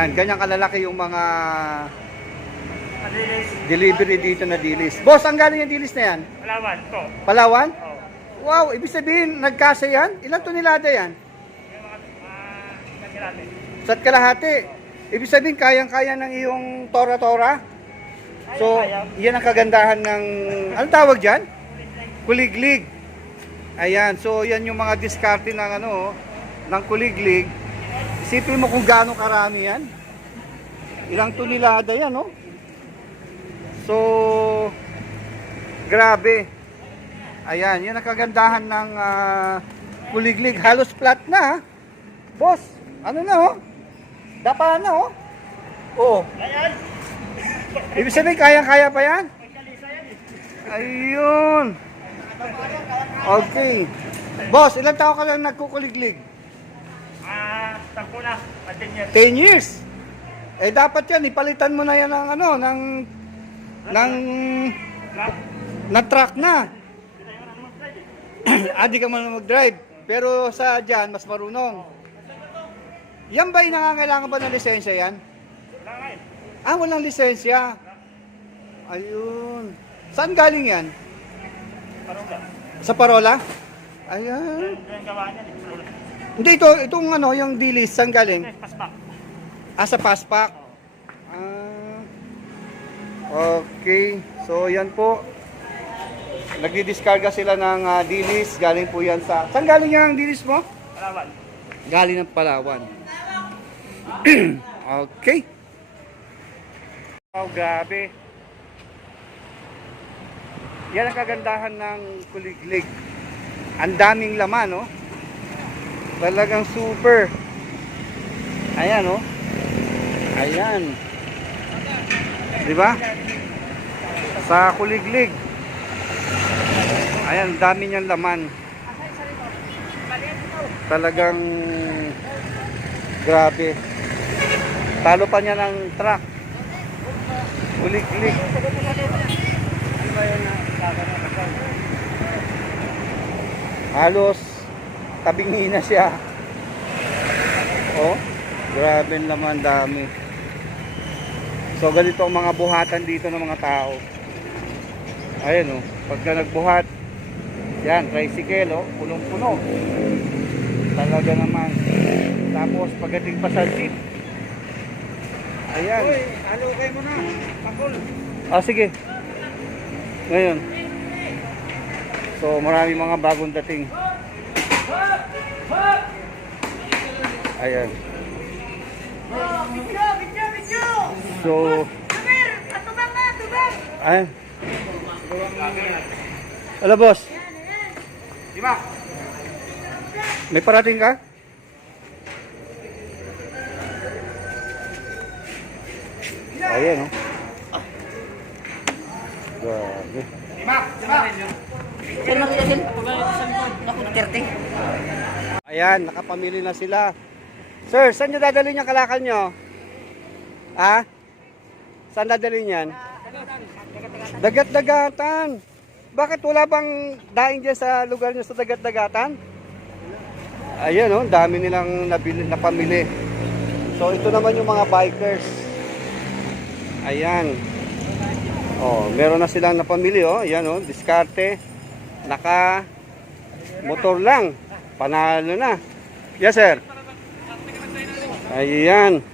Ayan, ganyan kalalaki yung mga delivery dito na dilis. Boss, ang galing yung dilis na yan? Palawan po. Palawan? Oo. Wow, ibig sabihin, nagkasa yan? Ilang tonelada yan? Yung mga kalahati. Sa't kalahati. Ibig sabihin, kayang-kaya ng iyong tora-tora? So, yan ang kagandahan ng, anong tawag dyan? Kuliglig. Ayan, so yan yung mga diskarte ng ano, ng kuliglig. Isipin mo kung gaano karami yan. Ilang tonelada yan, no? So, grabe. Ayan, yan ang kagandahan ng kuliglig. Halos flat na, ha? Boss, ano na, oh? Dapa na, oh. Oo. Ayan! Ibig sabihin, kayang-kaya pa yan? Ayun. Okay. Boss, ilang taon ka lang nagkukuliglig? Tampo na. 10 years. 10 years. Eh dapat yan, ipalitan mo na yan ng ano, ng truck na. Di ka man mag-drive. Pero sa dyan, mas marunong. Yan ba, nangangailangan ba ng lisensya yan? Walang lisensya. Ayun. Saan galing yan? Parola. Sa Parola? Ayan. Yung gawa niya. Hindi, itong ano, yung dilis, saan galing? Paspak. Sa Paspak. Okay. So, yan po. Nagdi-discarga sila ng dilis. Galing po yan sa... Saan galing yung dilis mo? Palawan. Galing ng Palawan. Okay. Oh, grabe. Yan ang kagandahan ng kuliglig. Ang daming laman, no? Talagang super. Ayan, no? Ayan. Di ba? Sa kuliglig. Ayan, dami niyang laman. Talagang grabe. Talo pa niya ng truck. Kuliglig. Halos tabingi na siya. Oh, grabe naman, dami. So ganito ang mga buhatan dito ng mga tao. Ayan, oh, pagka nagbuhat, yan, tricycle, oh, punong-puno. Talaga naman. Tapos pagdating pa sa jeep, ayan. Uy, alukay mo na, pakul. Sige. Ngayon. So marami mga bagong dating. Ayan. So ay. Hello, boss. Diba? May parating ka? Ayan, oh. Grabe. Diba? Ayan, nakapamili na sila. Sir, saan nyo dadalhin yung kalakal nyo? Ha? Saan dadalhin yan? Dagat-dagatan. Bakit wala bang daing dyan sa lugar nyo sa dagat-dagatan? Ayan, oh, dami nilang napamili. So, ito naman yung mga bikers. Ayan. Oh, meron na silang napamili, oh. Ayan, oh, diskarte. Naka motor lang. Panalo na. Yes, sir. Ayan.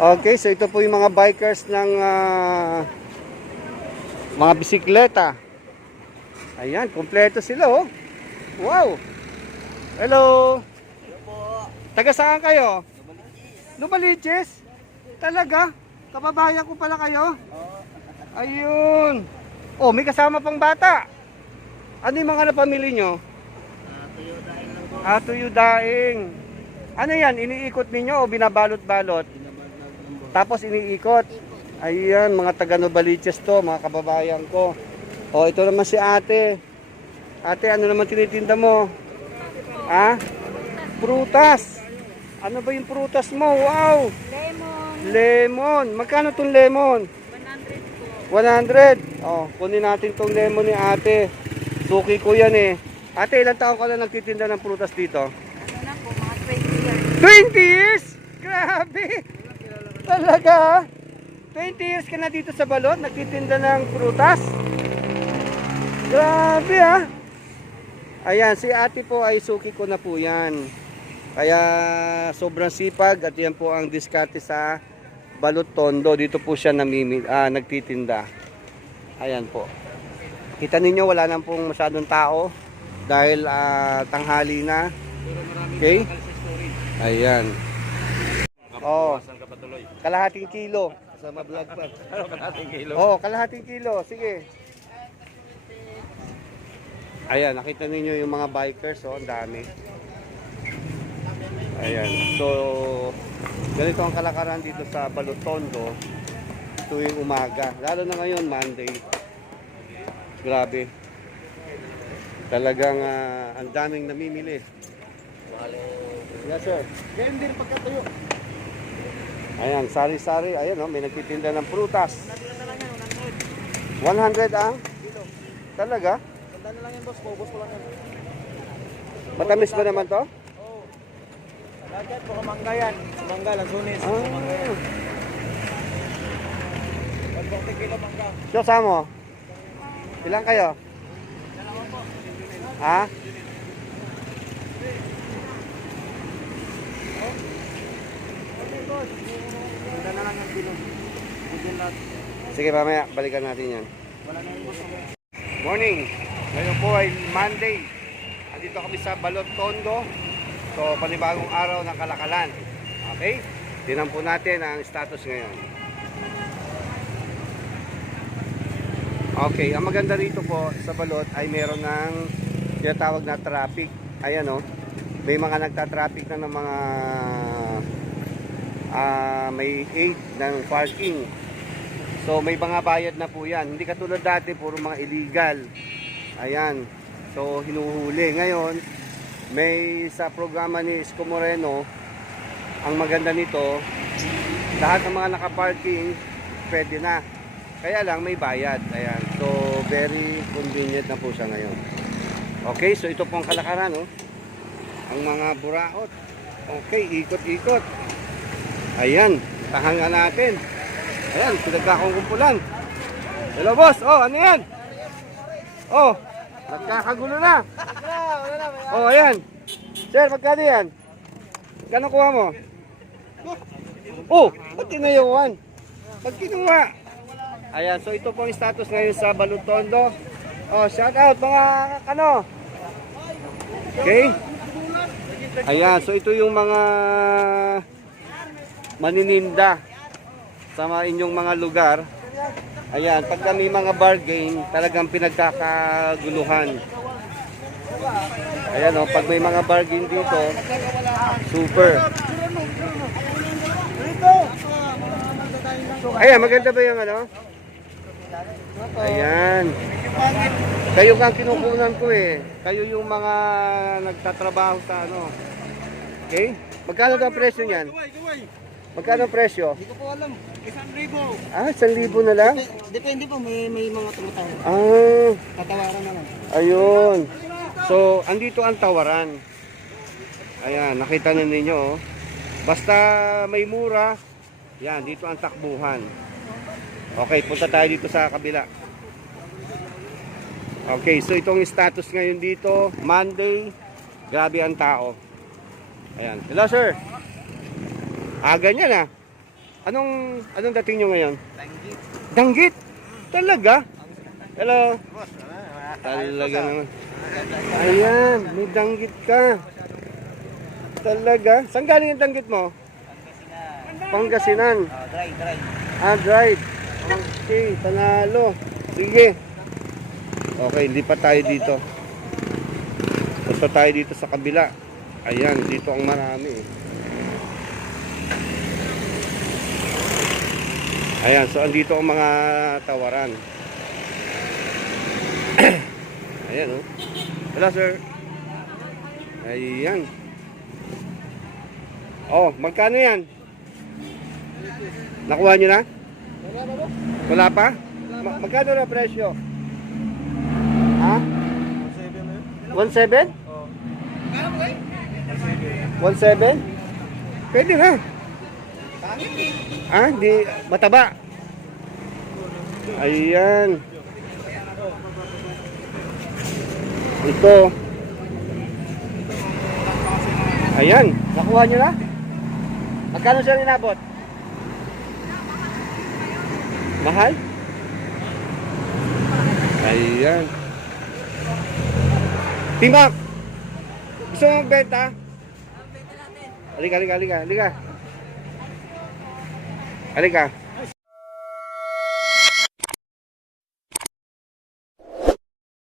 Okay, so ito po yung mga bikers ng mga bisikleta. Ayan, kompleto sila, oh. Wow. Hello. Hello po. Taga saan kayo? Lumaliches. Talaga? Kababayan ko pala kayo? Ayun. Oh, may kasama pang bata. Ano yung mga napamili nyo? Tuyo dahil lang po. Tuyo daing. Ano yan? Iniikot ninyo o binabalot-balot? Binabalog lang po. Tapos iniikot. Ayan, mga taga Novaliches to, mga kababayan ko. Oh, ito naman si ate. Ate, ano naman tinitinda mo? Ha? Prutas. Ano ba yung prutas mo? Wow! Lemon, Lemon. Magkano tong lemon? 100 po. 100. Oh, kunin natin tong lemon ni ate. Suki ko yan eh. Ate, ilang taon ka na nagtitinda ng prutas dito? Ano na po, mga 20 years. 20 years? Grabe! Talaga? 20 years ka na dito sa Balot, nagtitinda ng prutas? Grabe ah. Ayan, si ate po ay suki ko na po yan. Kaya sobrang sipag at yan po ang diskarte sa Balot Tondo. Dito po siya nagtitinda. Ayan po. Kita ninyo wala nang pong masyadong tao dahil tanghali na. Okay? Ayan. Oh, kalahating kilo. Sama vlog pa. Kalahating kilo. Oh, kalahating kilo. Sige. Ayan, nakita ninyo yung mga bikers, oh, ang dami. Ayan. So, ganito ang kalakaran dito sa Balot Tondo tuwing umaga. Lalo na ngayon, Monday. Grabe. Talagang ang daming namimili. Yes, sir. Ganyan din pagkatayo. Ayan, sari-sari. Ayan, oh, may nagtitinda ng prutas. 100 ang? Talaga? Tanda na lang yan, boss. Bobos ko lang yan. Matamis ba naman to? Oo. Lagat, puro mangga yan. Mangga, lansunis. Ah. 140 kilo mangga. So, samo? Ilan kayo? Ha? Tanda na lang yung kilo. Bigyan lahat. Sige, mamaya, balikan natin yan. Wala na yung boss. Morning! Ngayon po ay Monday. Andito kami sa Balot Tondo. So, panibagong araw ng kalakalan. Okay? Tinan po natin ang status ngayon. Okay, ang maganda rito po sa Balot ay meron ng tinatawag na traffic. Ayan o. May mga nagta-traffic na ng mga may aid ng parking. So may mga bayad na po yan. Hindi katulad dati, puro mga illegal. Ayan. So hinuhuli. Ngayon, may sa programa ni Isko Moreno, ang maganda nito, lahat ng mga nakaparking, pwede na. Kaya lang may bayad. Ayan. So very convenient na po siya ngayon. Okay, so ito po ang kalakaran, oh. Ang mga buraot. Okay, ikot-ikot. Ayan, tahan nga natin. Ayan, pinagkakungkumpulan. Hello boss, oh ano yan? Oh, nagkakagulo na. Oh, ayan. Sir, magkano yan? Magkano kuha mo? Oh, ba't tinayuan? Pag kinuha. Ayan, so ito po ang status ngayon sa Balot Tondo. Oh, shout out mga ano. Okay? Ayan, so ito yung mga manininda sa inyong mga lugar. Ayan, pag may mga bargain, talagang pinagkakaguluhan. Ayan o, pag may mga bargain dito, super. Ayan, maganda ba yung ano? Ayan. Kayo ang kinukunan ko eh. Kayo yung mga nagtatrabaho sa ano. Okay? Magkano ang presyo niyan? Magkano ang presyo? Hindi ko po alam. 1,000. Ah, 1,000 na lang? Depende po, may mga tumatawag. Ah, Tatawaran naman. ayun. So, andito ang tawaran. Ayan, nakita na ninyo. Oh. Basta may mura, yan, dito ang takbuhan. Okay, punta tayo dito sa kabila. Okay, so itong status ngayon dito, Monday, grabe ang tao. Ayan. Hello, sir. Ganyan ah. Anong dating nyo ngayon? Tanggit. Danggit? Talaga? Hello. Talaga naman. Ayan, may danggit ka. Talaga? Saan galing yung danggit mo? Pangasinan. Dry. Dried. Okay, panalo. Sige. Okay, lipat tayo dito. Punta tayo dito sa kabila. Ayan, dito ang marami eh. Ayan, so andito ang mga tawaran. Ayan, oh. Hello, sir. Ayan. Oh, magkano yan? Nakuha nyo na? Wala pa? Magkano na presyo? Ha? 1.7? 1.7? Pwede na. Ah, di mataba. Ayan. Ito. Ayan, nakuha nyo na? Magkano siya inabot? Mahal? Ayan. Timak! Gusto mo magbenta? Halika. Halika.